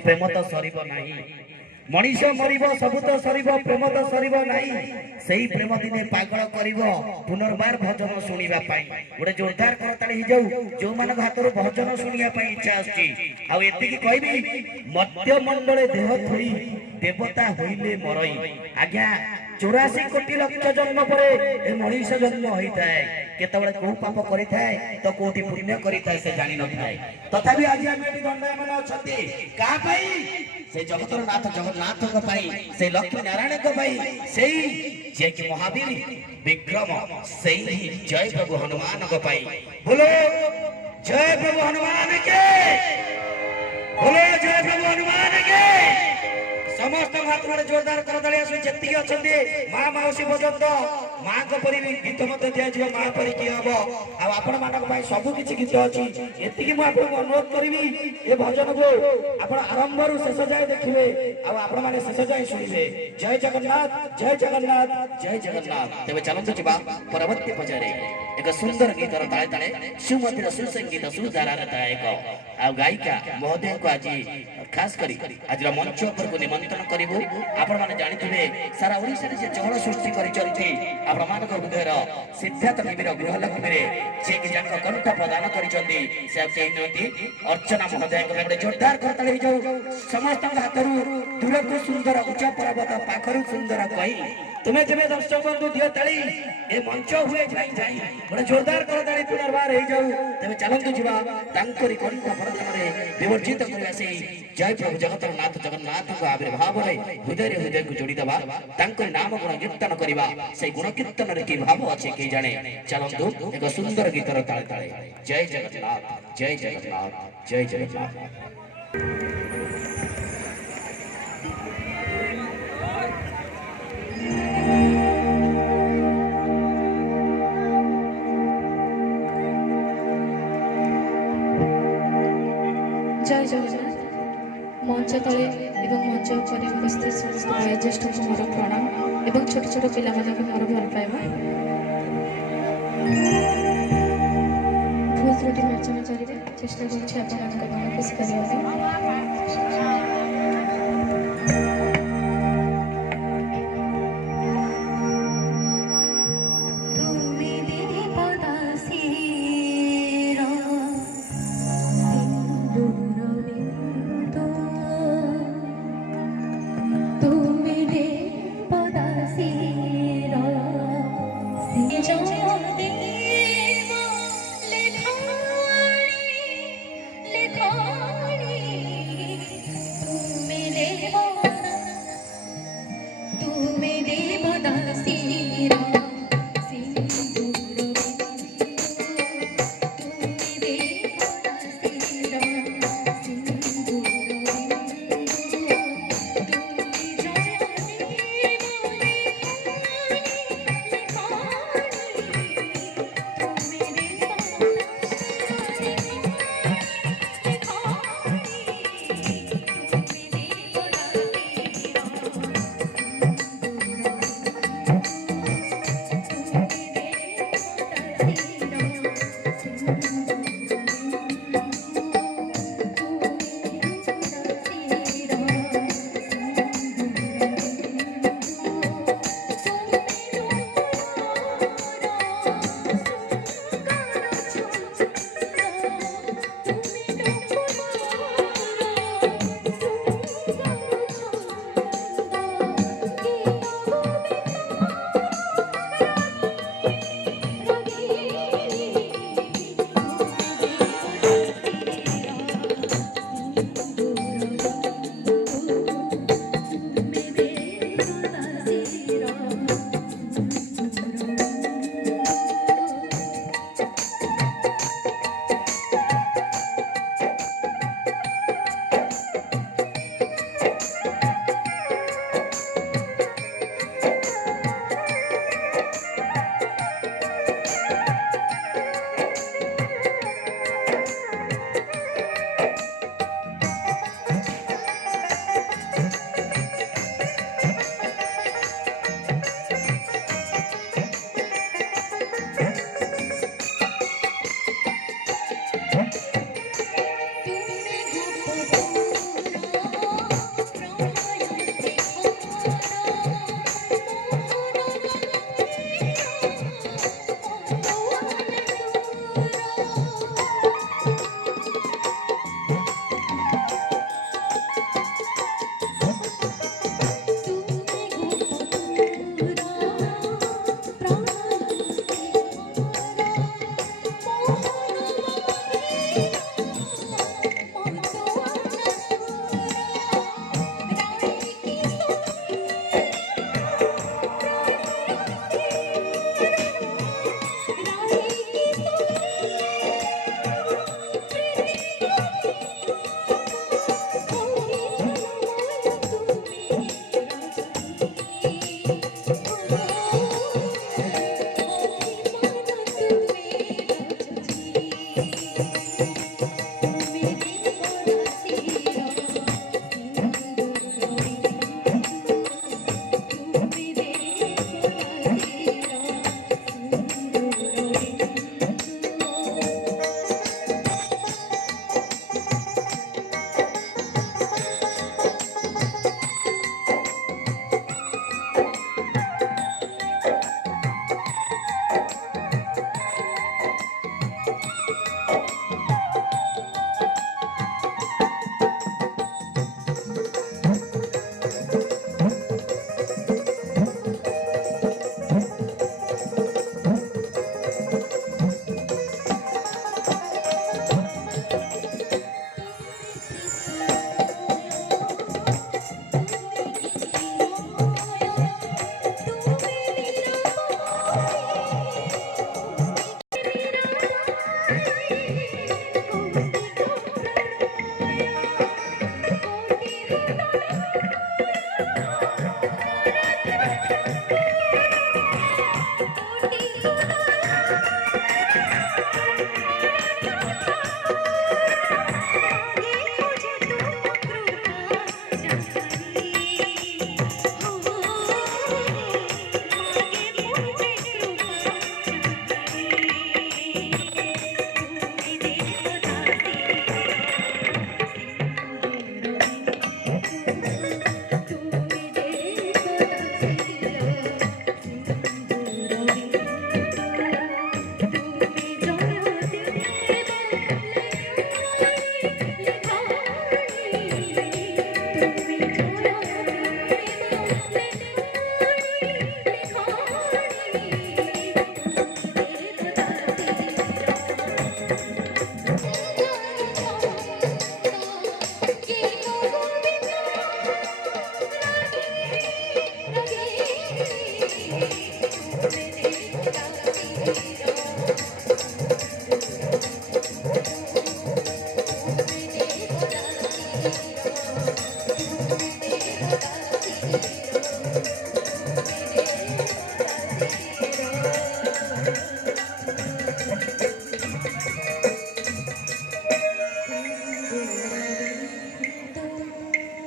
प्रेम तो सरीब नाही मनीष मरिब सबु तो सरीब प्रेम तो सरीब नाही सेही प्रेम दिने पागल करिब पुनर्बार भजन सुनिबा पाई गोटे जोरदार करताली हो जाऊ जो मान हाथर भजन सुनिया पाई इच्छा आछी आ एति की कहबी मध्य मंडले देह थोई देवता होइले मरई आज्ञा 84 कोटी लक्ष जन्म पर ए मनीष जन्म होता है केतबळे को पाप करिथाय तो कोटी पुण्य करिथाय से जानि नथाय तथापि आज हम एटी दंडायमान अछती का पाई से जगतर नाथ जगन्नाथ को पाई से लक्ष्मी नारायण को पाई सेई जे कि महावीर विक्रम सेई जय प्रभु हनुमान को पाई बोलो जय प्रभु हनुमान के बोलो जय प्रभु हनुमान के समस्त हाथ में जोरदार करताली आसु जति अछंती मां माउसी पर्यंत मां को परि गीत मत दिया जियो मां परि की हबो आ आपण मानक भाई सब किछि गीत अछि एति की मैं आपन अनुरोध करबी ए भजन को आपण आरंभ रु शेष जाय देखिबे आ आपण माने शेष जाय सुनिबे जय जगन्नाथ जय जगन्नाथ जय जगन्नाथ तेबे चलंतु जिबा परवर्ती पजारे एक सुंदर गीत र ताळे ताळे सुमधुर सुसंगीत सुधारार दायक आ गायिका महोदय को आज खास करी आज मंच पर को निमंत्रण करिबो आपण माने जानिथिबे सारा ओडिसा रे जे चहल सृष्टि करि चलथि आपण मानक हृदयर सिद्धार्थ देवीर गृहलक्ष्मी रे जे कि जाक कंठ प्रदान करि चंदी से के नती अर्चना महोदय को बडे जोरदार करताले हो जाऊ समस्त हाथरू दूर को सुंदर उच्च पर्वत पाखरु सुंदर कहि तुम्हें तुम्हें दर्शक बंधु दियो ताली ए मंच हुए जाई जाई बडे जोरदार करताले पुनर्बार हे जाऊ तबे चलंतु जिबा तांकरी कंठ प्रदान रे विवर्जित करबा से जय प्रभु जगतर नाथ जगन्नाथ को आविर्भाव रे हृदय को जोड़ी दबा तांकर नाम गुण कीर्तन करिबा से गुण कीर्तन रे की भाव अछि के जाने चलंतु एक सुंदर गीतर ताळे ताळे जय जगन्नाथ जय जगन्नाथ जय जगन्नाथ जय जगन्नाथ मंच तले एवं मंच ऊपर उपस्थित समस्त वयोज्येष्ठ को मोर प्रणाम एवं छोट छोट पिला मानक मोर भल पाइबा भूल त्रुटि मार्जन करिवे चेष्टा करूछि आपनक मन खुश करियो लेखाणी